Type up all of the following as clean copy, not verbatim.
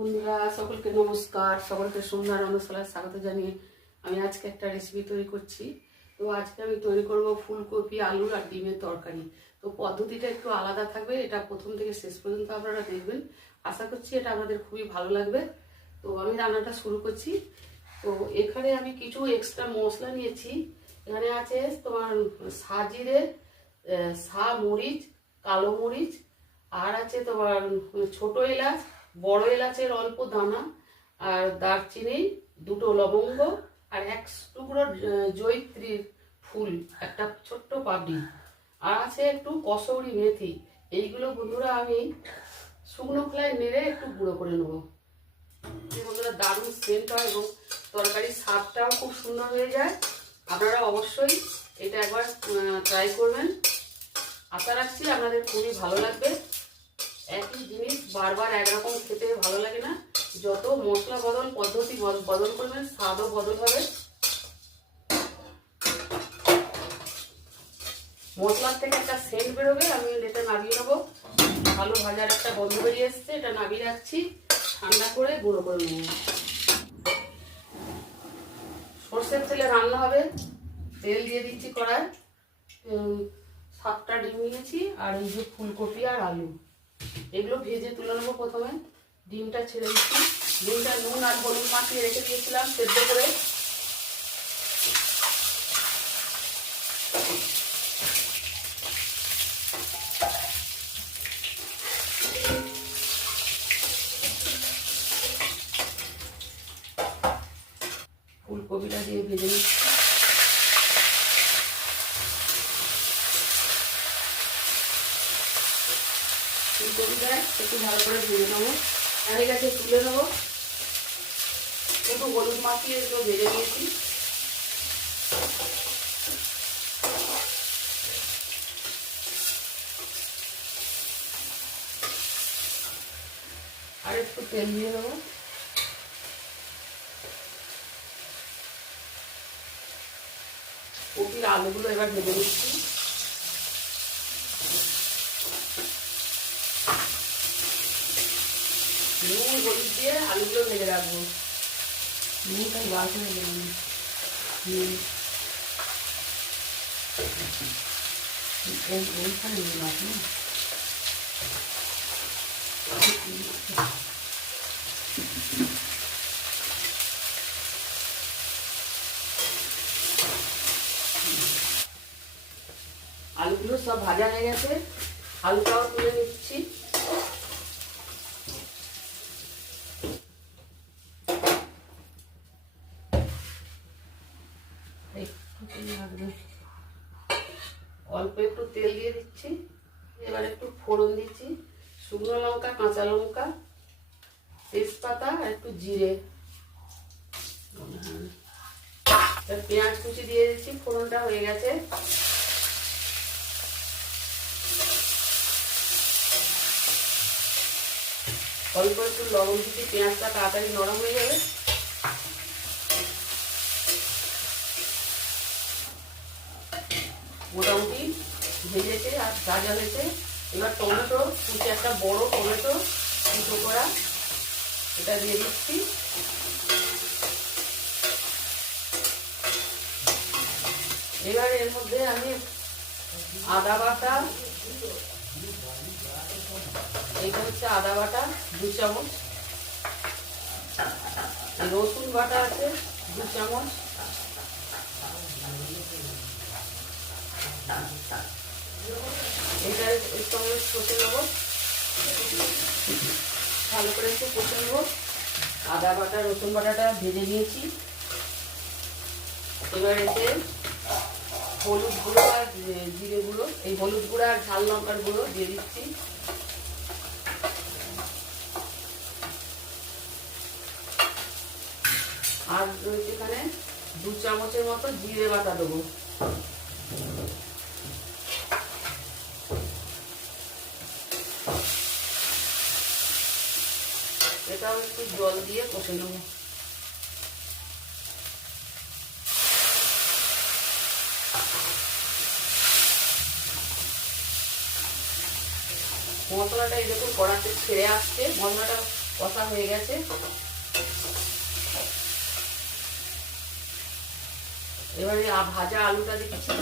বন্ধুরা, সকলকে নমস্কার। সকলকে সন্ধ্যা রন্ধনশালায় স্বাগত জানিয়ে আমি আজকে একটা রেসিপি তৈরি করছি। তো আজকে আমি তৈরি করব ফুলকপি, আলু আর ডিমের তরকারি। তো পদ্ধতিটা একটু আলাদা থাকবে, এটা প্রথম থেকে শেষ পর্যন্ত আপনারা দেখবেন। আশা করছি এটা আপনাদের খুবই ভালো লাগবে। তো আমি রান্নাটা শুরু করছি। তো এখানে আমি কিছু এক্সট্রা মশলা নিয়েছি। এখানে আছে তোমার সাজিরে, মরিচ, কালো মরিচ, আর আছে তোমার ছোট এলাচ, বড় এলাচের অল্প দানা, আর দারচিনি, দুটো লবঙ্গ, আর এক টুকরো জয়িত্রীর ফুল, একটা ছোট্ট পাপড়ি, আর আছে একটু কসৌরি মেথি। এইগুলো বন্ধুরা আমি শুকনো খোলায় নেড়ে একটু গুঁড়ো করে নেবো। বন্ধুরা দারুণ সেন্ট হয় এবং তরকারির স্বাদটাও খুব সুন্দর হয়ে যায়। আপনারা অবশ্যই এটা একবার ট্রাই করবেন। আশা রাখছি আপনাদের খুবই ভালো লাগবে। একই জিনিস বারবার একরকম খেতে ভালো লাগে না। যত মশলা বদল, পদ্ধতি বদল করবেন, স্বাদও বদল হবে। মশলার থেকে একটা সেন্ট বেরোবে। আমি এটা নামিয়ে নেবো। ভালো ভাজার একটা গন্ধ বেরিয়ে এসছে, এটা নামিয়ে রাখছি। ঠান্ডা করে গুঁড়ো করে নেব। সর্ষের তেলে রান্না হবে। তেল দিয়ে দিচ্ছি কড়ায়। 7টা ডিম নিয়েছি, আর এই যে ফুলকপি আর আলু, এগুলো ভেজে তুলে নেবো। প্রথমে ডিমটা ছেড়ে দিচ্ছি। ডিমটা নুন আর হলুদ মাখিয়ে রেখে দিয়েছিলাম সেদ্ধ করে। ফুলকপিটা দিয়ে ভেজে নিচ্ছি। ফুলকপিটা একটু ভালো করে ভেজে নেবো। হয়ে গেছে, তুলে নেবো। একটু হলুদ মাখিয়ে একটু ভেজে নিয়েছি। আর একটু তেল দিয়ে দেবো। কপির আলুগুলো এবার ভেজে নিচ্ছি। নুন হলুদ দিয়ে আলুগুলো ভেজে রাখবো। নুনটা গাছ হয়ে গেল। এইখানে নুন আছে না। আলুগুলো সব ভাজা হয়ে গেছে। আলুটাও তুলে নিচ্ছি। অল্প একটু তেল দিয়ে দিচ্ছি। এবার একটু ফোড়ন দিচ্ছি। শুকনো লঙ্কা, কাঁচা লঙ্কা, তেজপাতা আর একটু জিরে, পেঁয়াজ কুচি দিয়ে দিচ্ছি। ফোড়নটা হয়ে গেছে। অল্প একটু লবণ দিচ্ছি, পেঁয়াজটা তাড়াতাড়ি নরম হয়ে যাবে। মোটামুটি ভেজেছে আর ভাজা হয়েছে। এবার টমেটো কুচি, একটা বড় টমেটো কুচো করা, এটা দিয়ে দিচ্ছি। এবার এর মধ্যে আমি আদা বাটা, এইটা হচ্ছে আদা বাটা 2 চামচ, রসুন বাটা আছে 2 চামচ, এটা এর সঙ্গে কষে নেবো। ভালো করে একটু কষে নেবো। আদা বাটা, রসুন বাটাটা ভেজে নিয়েছি। এবার এতে হলুদ গুঁড়ো আর জিরে গুঁড়ো, এই হলুদ গুঁড়ো আর ঝাল লঙ্কার গুঁড়ো দিয়ে দিচ্ছি। আর এখানে 2 চামচের মতো জিরে বাটা দেবো। এটাও একটু জল দিয়ে কষে নেব। মশলাটা এই দেখুন কড়াতে ছেড়ে আসছে। মশলাটা কষা হয়ে গেছে। এবারে ভাজা আলুটা দিচ্ছি।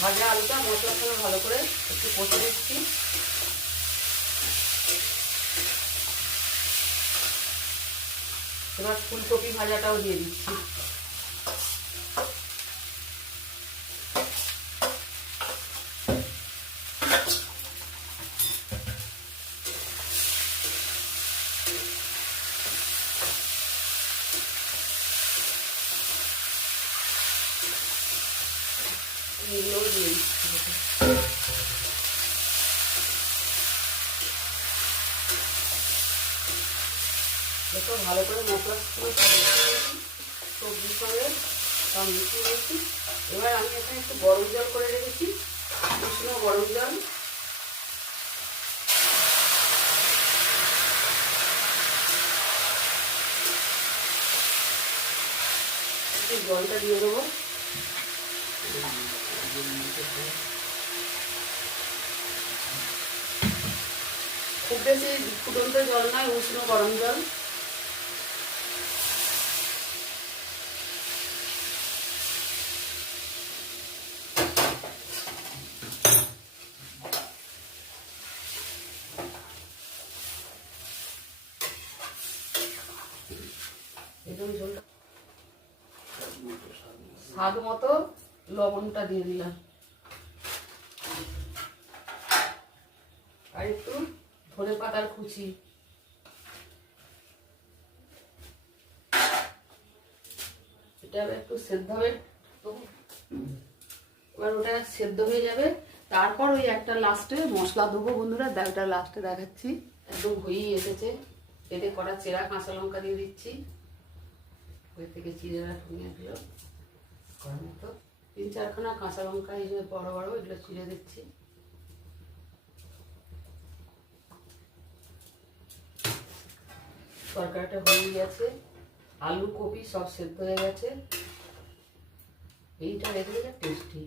ভাজা আলুটা মশলার সঙ্গে ভালো করে একটু কষে দিচ্ছি। এবার ফুলকপি ভাজাটাও দিয়ে দিচ্ছি। এগুলোও দিয়ে দিচ্ছি। দেখো ভালো করে মশলার সবজির সঙ্গে সব মিশিয়ে দিয়েছি। এবার আমি এখানে একটু গরম জল করে রেখেছি, উষ্ণ গরম জল। জলটা দিয়ে দেবো। খুব বেশি ফুটন্ত জল নয়, উষ্ণ গরম জল। স্বাদ মতো লবণটা দিয়ে দিলাম, আর একটু ধনে পাতার কুচি। এটা একটু সেদ্ধ হবে, এবার ওটা সেদ্ধ হয়ে যাবে। তারপর ওই একটা লাস্টে মশলা দেবো বন্ধুরা, ওটা লাস্টে দেখাচ্ছি। একদম হয়েই এসেছে। এতে কটা চেরা কাঁচা লঙ্কা দিয়ে দিচ্ছি, ওই থেকে চিড়েরা নিয়ে দিল করার মতো। 3-4খানা কাঁচা লঙ্কা এই যে বড় বড়, এগুলো চিড়ে দিচ্ছি। তরকারিটা হয়ে গেছে, আলু কপি সব সেদ্ধ হয়ে গেছে। এইটা রেখে টেস্টি।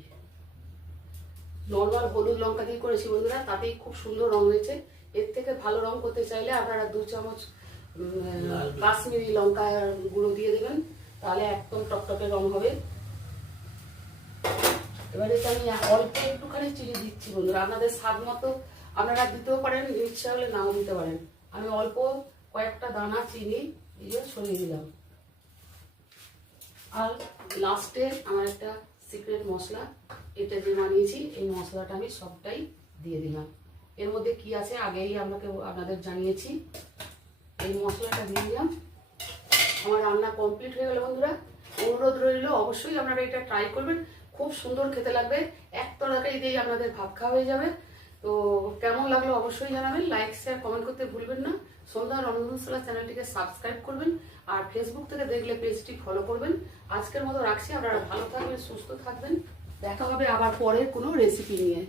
নর্মাল হলুদ লঙ্কা দিয়ে করেছি বন্ধুরা, তাতেই খুব সুন্দর রং হয়েছে। এর থেকে ভালো রং করতে চাইলে আপনারা 2 চামচ কাশ্মীরি লঙ্কা গুঁড়ো দিয়ে দেবেন, তাহলে একদম টকটকে রং হবে। এবারে আমি অল্প একটুখানি চিনি দিচ্ছি বন্ধুরা, আপনাদের স্বাদ মতো আপনারা দিতেও পারেন, ইচ্ছা হলে নাও দিতে পারেন। আমি অল্প কয়েকটা দানা চিনি দিয়ে ছড়িয়ে দিলাম। আর লাস্টে আমার একটা সিক্রেট মশলা, এটা যে বানিয়েছি, এই মশলাটা আমি সবটাই দিয়ে দিলাম। এর মধ্যে কি আছে আগেই আপনাদের জানিয়েছি। এই মশলাটা দিয়ে দিলাম। আমার রান্না কমপ্লিট হয়ে গেল বন্ধুরা। অনুরোধ রইল অবশ্যই আপনারা এটা ট্রাই করবেন, খুব সুন্দর খেতে লাগবে। এক তরকারি দিয়ে আপনাদের ভাত খাওয়া হয়ে যাবে। তো কেমন লাগলো অবশ্যই জানাবেন, লাইক শেয়ার কমেন্ট করতে ভুলবেন না। সন্ধ্যা রন্ধনশালা চ্যানেলটিকে সাবস্ক্রাইব করবেন, আর ফেসবুক থেকে দেখলে পেজটি ফলো করবেন। আজকের মতো রাখছি, আপনারা ভালো থাকবেন, সুস্থ থাকবেন। দেখা হবে আবার পরের কোনো রেসিপি নিয়ে।